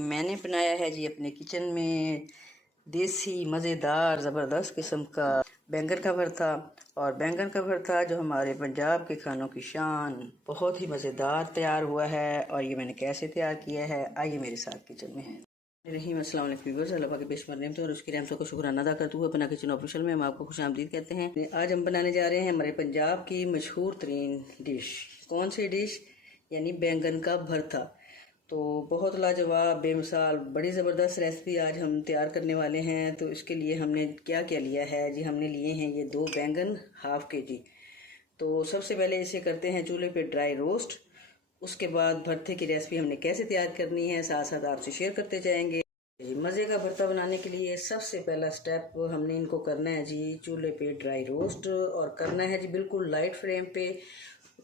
मैंने बनाया है जी अपने किचन में देसी मज़ेदार ज़बरदस्त किस्म का बैंगन का भरता। और बैंगन का भरता जो हमारे पंजाब के खानों की शान, बहुत ही मज़ेदार तैयार हुआ है। और ये मैंने कैसे तैयार किया है, आइए मेरे साथ किचन में। रहीम अस्सलाम वालेकुम व्यूअर्स, अल्लाह पाक के बेशुमार नेमतों और उसकी रहमतों को शुक्राना अदा करते हुए अपना किचन ऑफिशियल में हम आपको खुशामदीद कहते हैं। आज हम बनाने जा रहे हैं हमारे पंजाब की मशहूर तरीन डिश। कौन सी डिश? यानी बैंगन का भरता। तो बहुत लाजवाब, बेमिसाल, बड़ी ज़बरदस्त रेसिपी आज हम तैयार करने वाले हैं। तो इसके लिए हमने क्या क्या लिया है जी? हमने लिए हैं ये 2 बैंगन हाफ के जी। तो सबसे पहले इसे करते हैं चूल्हे पे ड्राई रोस्ट। उसके बाद भरते की रेसिपी हमने कैसे तैयार करनी है साथ साथ आपसे शेयर करते जाएंगे। मज़े का भरता बनाने के लिए सबसे पहला स्टेप हमने इनको करना है जी चूल्हे पे ड्राई रोस्ट। और करना है जी बिल्कुल लाइट फ्लेम पे,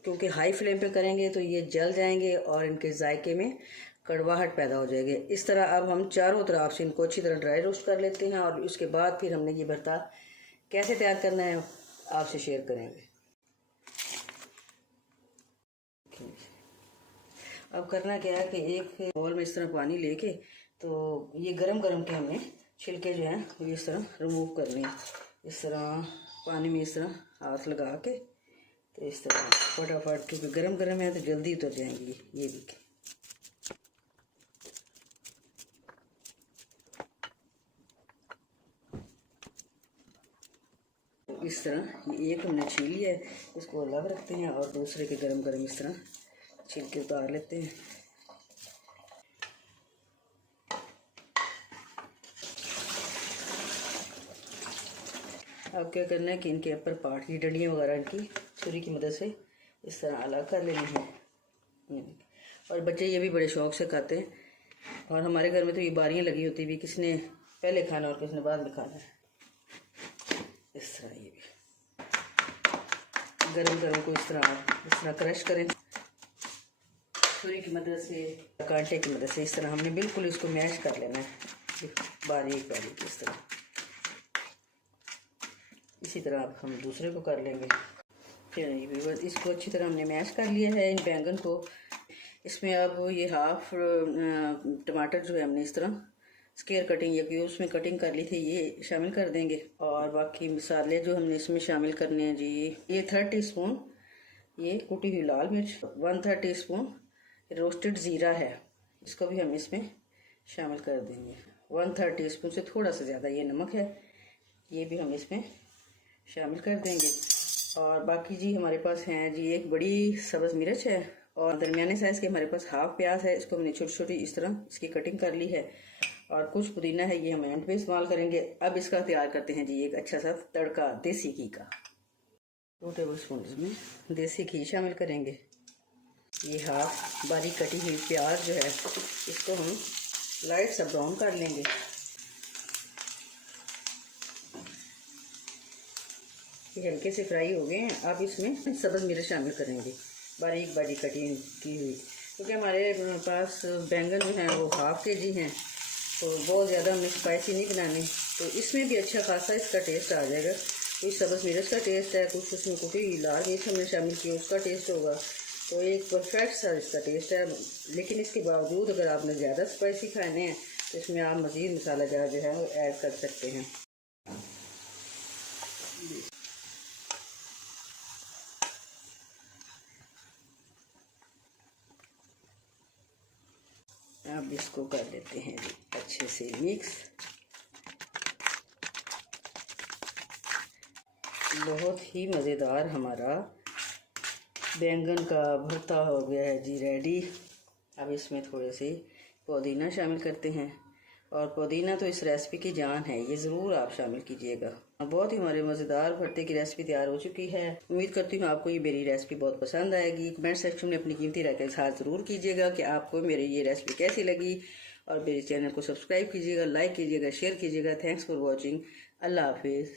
क्योंकि हाई फ्लेम पे करेंगे तो ये जल जाएंगे और इनके जायके में कड़वाहट पैदा हो जाएगी। इस तरह अब हम चारों तरफ से इनको अच्छी तरह ड्राई रोस्ट कर लेते हैं और उसके बाद फिर हमने ये भरता कैसे तैयार करना है आपसे शेयर करेंगे। अब करना क्या है कि एक बॉल में इस तरह पानी लेके, तो ये गरम गरम के हमने छिलके जो हैं वो इस तरह रिमूव करने हैं। इस तरह पानी में इस तरह हाथ लगा के, तो इस तरह फटाफट, क्योंकि गरम गरम है तो जल्दी उतर जाएंगी। ये देखिए, इस तरह ये एक हमने छील लिया है, इसको अलग रखते हैं और दूसरे के गरम गरम इस तरह छिलके उतार लेते हैं। अब क्या करना है कि इनके ऊपर पार्ट की डंडियाँ वगैरह इनकी छुरी की मदद से इस तरह अलग कर लेनी है। और बच्चे ये भी बड़े शौक से खाते हैं। और हमारे घर में तो ये बारियाँ लगी होती भी, किसने पहले खाना और किसने बाद में खाना है। इस तरह ये भी गरम गरम को इस तरह क्रश करें छुरी की मदद से, कांटे की मदद से। इस तरह हमने बिल्कुल इसको मैश कर लेना है बारीक बारीक इस तरह। इसी तरह अब हम दूसरे को कर लेंगे। फिर इसको अच्छी तरह हमने मैश कर लिया है इन बैंगन को। इसमें अब ये हाफ टमाटर जो है हमने इस तरह स्क्वायर कटिंग या क्यूब्स में कटिंग कर ली थी, ये शामिल कर देंगे। और बाकी मसाले जो हमने इसमें शामिल करने हैं जी, ये 1/3 टीस्पून ये कुटी हुई लाल मिर्च, 1/3 टीस्पून रोस्टेड ज़ीरा है, इसको भी हम इसमें शामिल कर देंगे। 1/3 टीस्पून से थोड़ा सा ज़्यादा ये नमक है, ये भी हम इसमें शामिल कर देंगे। और बाकी जी हमारे पास हैं जी एक बड़ी सब्ज़ मिर्च है और दरमियाने साइज़ के हमारे पास हाफ प्याज है, इसको हमने छोटी छोटी इस तरह इसकी कटिंग कर ली है। और कुछ पुदीना है, ये हम एंड पे इस्तेमाल करेंगे। अब इसका तैयार करते हैं जी एक अच्छा सा तड़का देसी घी का। 2 टेबल स्पून इसमें देसी घी शामिल करेंगे। ये हाफ बारीक कटी हुई प्याज जो है इसको हम लाइट सा ब्राउन कर लेंगे। ये हल्के से फ्राई हो गए हैं। अब इसमें सब्ज़ मिर्च शामिल करेंगे बारीक बारीक कटी की हुई, क्योंकि हमारे पास बैंगन जो हैं वो हाफ के जी हैं, तो बहुत ज़्यादा हमें स्पाइसी नहीं बनाने। तो इसमें भी अच्छा खासा इसका टेस्ट आ जाएगा। कुछ सब्ज़ मिर्च का टेस्ट है, कुछ उसमें कुटी हुई लाल मिर्च हमने शामिल की, उसका टेस्ट होगा। तो एक परफेक्ट सा इसका टेस्ट है। लेकिन इसके बावजूद अगर आपने ज़्यादा स्पाइसी खाने हैं तो इसमें आप मज़ीद मसाला जार जो है वो ऐड कर सकते हैं। अब इसको कर लेते हैं अच्छे से मिक्स। बहुत ही मज़ेदार हमारा बैंगन का भरता हो गया है जी रेडी। अब इसमें थोड़े से पुदीना शामिल करते हैं। और पुदीना तो इस रेसिपी की जान है, ये ज़रूर आप शामिल कीजिएगा। बहुत ही हमारे मज़ेदार भरते की रेसिपी तैयार हो चुकी है। उम्मीद करती हूँ आपको ये मेरी रेसिपी बहुत पसंद आएगी। कमेंट सेक्शन में अपनी कीमती राय का इज़हार ज़रूर कीजिएगा कि आपको मेरी ये रेसिपी कैसी लगी। और मेरे चैनल को सब्सक्राइब कीजिएगा, लाइक कीजिएगा, शेयर कीजिएगा। Thanks for watching. अल्लाह हाफिज़।